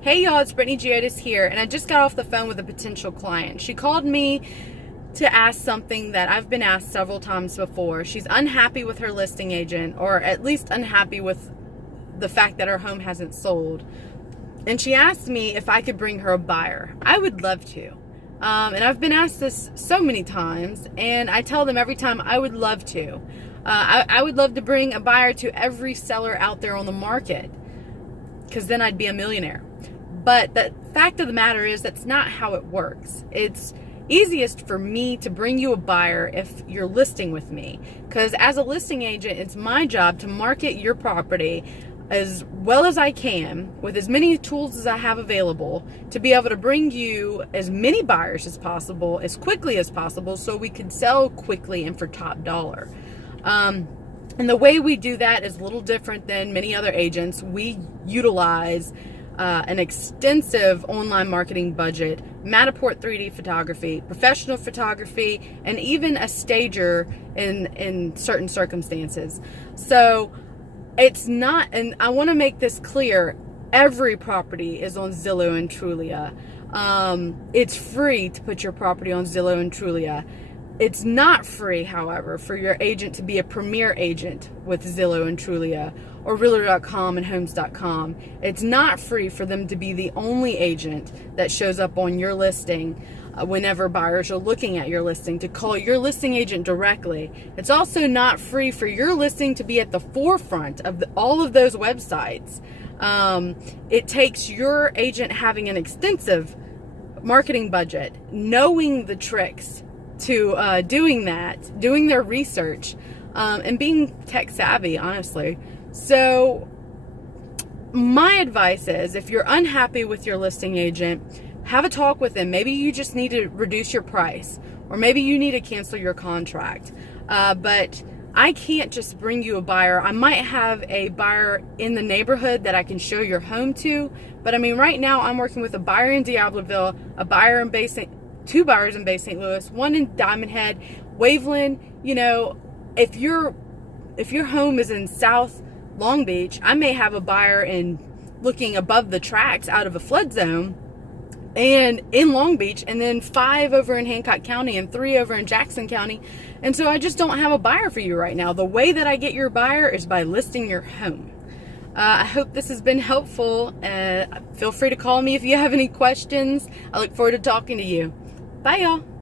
Hey y'all, it's Brittany Geotes here, and I just got off the phone with a potential client. She called me to ask something that I've been asked several times before. She's unhappy with her listing agent, or at least unhappy with the fact that her home hasn't sold. And she asked me if I could bring her a buyer. I would love to. And I've been asked this so many times, and I tell them every time I would love to. I would love to bring a buyer to every seller out there on the market, because then I'd be a millionaire. But the fact of the matter is that's not how it works. It's easiest for me to bring you a buyer if you're listing with me, because as a listing agent, it's my job to market your property as well as I can with as many tools as I have available to be able to bring you as many buyers as possible, as quickly as possible, so we can sell quickly and for top dollar. And the way we do that is a little different than many other agents. We utilize an extensive online marketing budget, Matterport 3D photography, professional photography, and even a stager in certain circumstances. So it's not, and I want to make this clear, every property is on Zillow and Trulia. It's free to put your property on Zillow and Trulia. It's not free, however, for your agent to be a premier agent with Zillow and Trulia or Realtor.com and Homes.com. It's not free for them to be the only agent that shows up on your listing whenever buyers are looking at your listing, to call your listing agent directly. It's also not free for your listing to be at the forefront of all of those websites. It takes your agent having an extensive marketing budget, knowing the tricks to doing that, doing their research, and being tech savvy, honestly. So my advice is, if you're unhappy with your listing agent, have a talk with them. Maybe you just need to reduce your price, or maybe you need to cancel your contract. But I can't just bring you a buyer. I might have a buyer in the neighborhood that I can show your home to, but I mean, right now I'm working with a buyer in Diabloville, a buyer in two buyers in Bay St. Louis, one in Diamond Head, Waveland. You know, if your home is in South Long Beach, I may have a buyer in looking above the tracks out of a flood zone and in Long Beach, and then 5 over in Hancock County and 3 over in Jackson County. And so I just don't have a buyer for you right now. The way that I get your buyer is by listing your home. I hope this has been helpful. Feel free to call me if you have any questions. I look forward to talking to you. Bye, y'all.